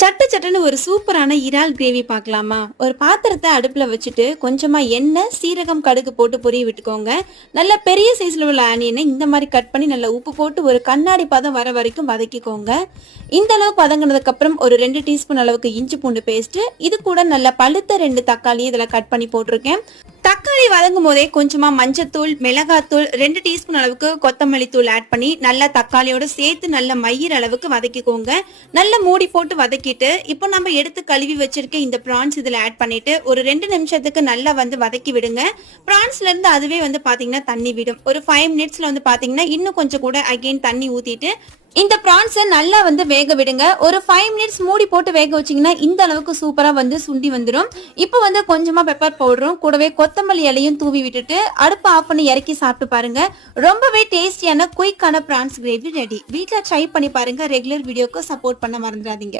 சட்டு சட்டுன்னு ஒரு சூப்பரான இறால் கிரேவி பார்க்கலாமா? ஒரு பாத்திரத்தை அடுப்புல வச்சுட்டு கொஞ்சமா எண்ணெய், சீரகம், கடுகு போட்டு பொரிய விட்டுக்கோங்க. நல்ல பெரிய சைஸ்ல உள்ள ஆனியனை இந்த மாதிரி கட் பண்ணி நல்லா உப்பு போட்டு ஒரு கண்ணாடி பதம் வர வரைக்கும் வதக்கிக்கோங்க. இந்த அளவுக்கு வதங்கினதுக்கு அப்புறம் ஒரு 2 டீஸ்பூன் அளவுக்கு இஞ்சி பூண்டு பேஸ்ட், இது கூட நல்ல பழுத்த 2 தக்காளி இதில் கட் பண்ணி போட்டிருக்கேன். தக்காளி வதங்கும் போதே கொஞ்சமா மஞ்சத்தூள், மிளகாத்தூள், 2 டீஸ்பூன் அளவுக்கு கொத்தமல்லி தூள் ஆட் பண்ணி நல்லா தக்காளியோட சேர்த்து நல்ல மயிர் அளவுக்கு வதக்கிக்கோங்க. நல்லா மூடி போட்டு வதக்கிட்டு இப்போ நம்ம எடுத்து கழுவி வச்சிருக்க இந்த ப்ரான்ஸ் இதில் ஆட் பண்ணிட்டு ஒரு 2 நிமிஷத்துக்கு நல்லா வதக்கி விடுங்க. ப்ரான்ஸ்ல இருந்து அதுவே பாத்தீங்கன்னா தண்ணி விடும். ஒரு 5 மினிட்ஸ்ல பாத்தீங்கன்னா இன்னும் கொஞ்சம் கூட அகைன் தண்ணி ஊத்திட்டு இந்த ப்ரான்ஸை நல்லா வேக விடுங்க. ஒரு 5 மினிட்ஸ் மூடி போட்டு வேக வச்சிங்கன்னா இந்த அளவுக்கு சூப்பராக சுண்டி வந்துடும். இப்போ கொஞ்சமாக பெப்பர் பவுடரும் கூடவே கொத்தமல்லி இலையும் தூவி விட்டுட்டு அடுப்பு ஆஃப் பண்ணி இறக்கி சாப்பிட்டு பாருங்க. ரொம்பவே டேஸ்டியான குயிக்கான ப்ரான்ஸ் கிரேவி ரெடி. வீட்டில் ட்ரை பண்ணி பாருங்க. ரெகுலர் வீடியோக்கு சப்போர்ட் பண்ண மறந்துடாதீங்க.